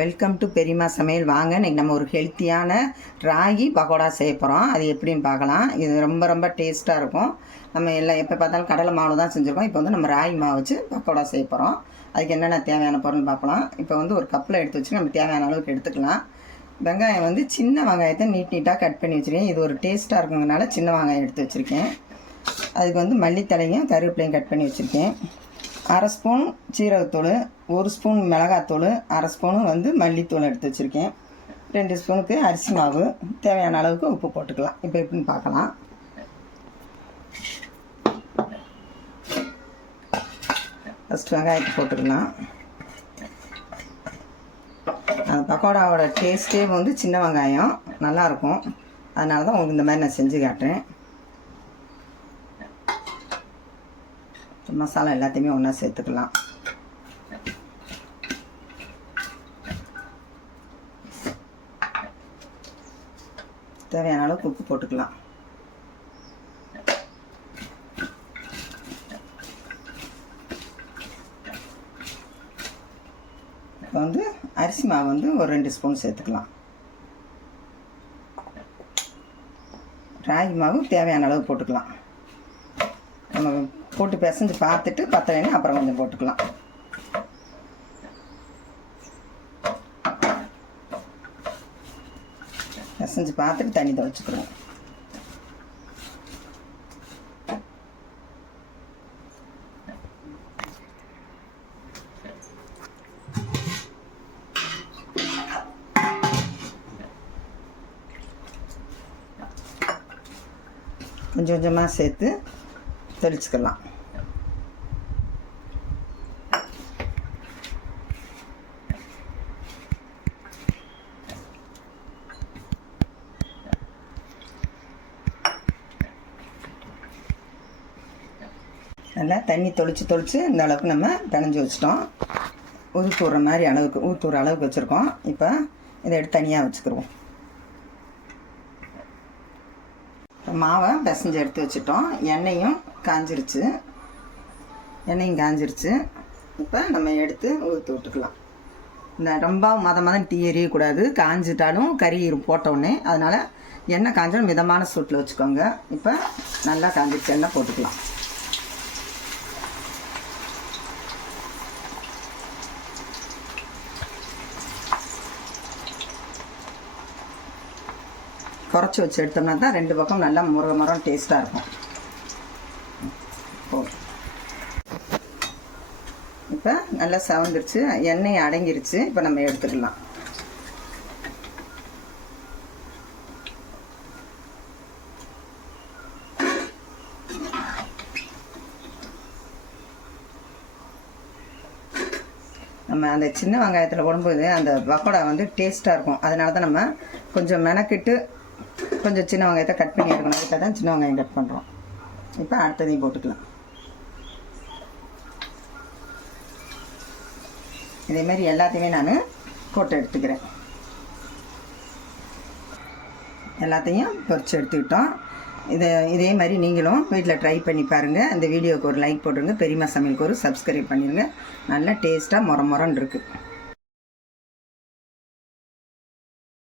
Welcome to பெரியம்மா சமையல். வாங்க, இன்றைக்கி நம்ம ஒரு ஹெல்த்தியான ராகி பக்கோடா செய்ய போகிறோம். அது எப்படின்னு பார்க்கலாம். இது ரொம்ப ரொம்ப டேஸ்ட்டாக இருக்கும். நம்ம எல்லாம் எப்போ பார்த்தாலும் கடலை மாவு தான் செஞ்சுருக்கோம். இப்போ வந்து நம்ம ராகி மாவு வச்சு பக்கோடா செய்ய போகிறோம். அதுக்கு என்னென்ன தேவையான பொருள் பார்க்கலாம். இப்போ வந்து ஒரு கப்பில் எடுத்து வச்சு நம்ம தேவையான அளவுக்கு எடுத்துக்கலாம். வெங்காயம் வந்து சின்ன வெங்காயத்தை நீட்டாக கட் பண்ணி வச்சுருக்கேன். இது ஒரு டேஸ்ட்டாக இருக்குங்கிறனால சின்ன வெங்காயம் எடுத்து வச்சுருக்கேன். அதுக்கு வந்து மல்லித்தலையும் கருவேப்பிலையும் கட் பண்ணி வச்சுருக்கேன். அரை ஸ்பூன் சீரகத்தூள், 1 ஸ்பூன் மிளகாத்தூள், அரை ஸ்பூனு வந்து மல்லித்தூள் எடுத்து வச்சுருக்கேன். 2 ஸ்பூனுக்கு அரிசி மாவு, தேவையான அளவுக்கு உப்பு போட்டுக்கலாம். இப்போ எப்படின்னு பார்க்கலாம். ஃபஸ்ட்டு வெங்காயத்தை போட்டுக்கலாம். அந்த பக்கோடாவோட டேஸ்ட்டே வந்து சின்ன வெங்காயம் நல்லாயிருக்கும். அதனால தான் உங்களுக்கு இந்த மாதிரி நான் செஞ்சு காட்டுறேன். மசாலா எல்லாத்தையுமே ஒன்றா சேர்த்துக்கலாம். தேவையான அளவுக்கு உப்பு போட்டுக்கலாம். இப்போ வந்து அரிசி மாவு வந்து ஒரு 2 ஸ்பூன் சேர்த்துக்கலாம். ராகி மாவு தேவையான அளவு போட்டுக்கலாம். நம்ம போட்டு பிசைஞ்சு பார்த்துட்டு பத்தலைன்னா அப்புறம் கொஞ்சம் போட்டுக்கலாம். பிசைஞ்சு பார்த்துட்டு தண்ணி துவைச்சிக்கிறோம். கொஞ்சம் கொஞ்சமாக சேர்த்து தெளிச்சுக்கலாம். நல்லா தண்ணி தொளிச்சு இந்த அளவுக்கு நம்ம பிணைஞ்சி வச்சிட்டோம். ஊற்றுற மாதிரி ஊற்றுற அளவுக்கு வச்சுருக்கோம். இப்போ இதை எடுத்து தனியாக வச்சுக்கிடுவோம். மாவை பிசைஞ்சு எடுத்து வச்சுட்டோம். எண்ணெயும் காஞ்சிருச்சு. இப்போ நம்ம எடுத்து ஊற்றி விட்டுக்கலாம். இந்த ரொம்ப மதம் டீ எரியக்கூடாது. காஞ்சிட்டாலும் கறி போட்டோடனே, அதனால் எண்ணெய் காஞ்சாலும் மிதமான சூட்டில் வச்சுக்கோங்க. இப்போ நல்லா காஞ்சிருச்சு. எண்ணெய் போட்டுக்கலாம். குறைச்சி வச்சு எடுத்தோம்னா தான் 2 பக்கம் நல்லா முறம் டேஸ்ட்டாக இருக்கும். இப்போ நல்லா சவந்துருச்சு, எண்ணெய் அடங்கிருச்சு. இப்போ நம்ம எடுத்துக்கலாம். நம்ம அந்த சின்ன வெங்காயத்தில் போடும்போது அந்த பக்கோடா வந்து டேஸ்ட்டாக இருக்கும். அதனால தான் நம்ம கொஞ்சம் மெனக்கிட்டு கொஞ்சம் சின்ன வெங்காயத்தை கட் பண்ணி எடுக்கணும். அதுக்காக தான் சின்ன வெங்காயம் கட் பண்ணுறோம். இப்போ அடுத்ததையும் போட்டுக்கலாம். இதேமாரி எல்லாத்தையுமே நான் போட்டு எடுத்துக்கிறேன். எல்லாத்தையும் பொரிச்சு எடுத்துக்கிட்டோம். இதே மாதிரி நீங்களும் வீட்டில் ட்ரை பண்ணி பாருங்கள். இந்த வீடியோவுக்கு ஒரு லைக் போட்டுருங்க. பெரியம்மா சமையலுக்கு ஒரு சப்ஸ்கிரைப் பண்ணிடுங்க. நல்லா டேஸ்ட்டாக மொரன்னு இருக்குது.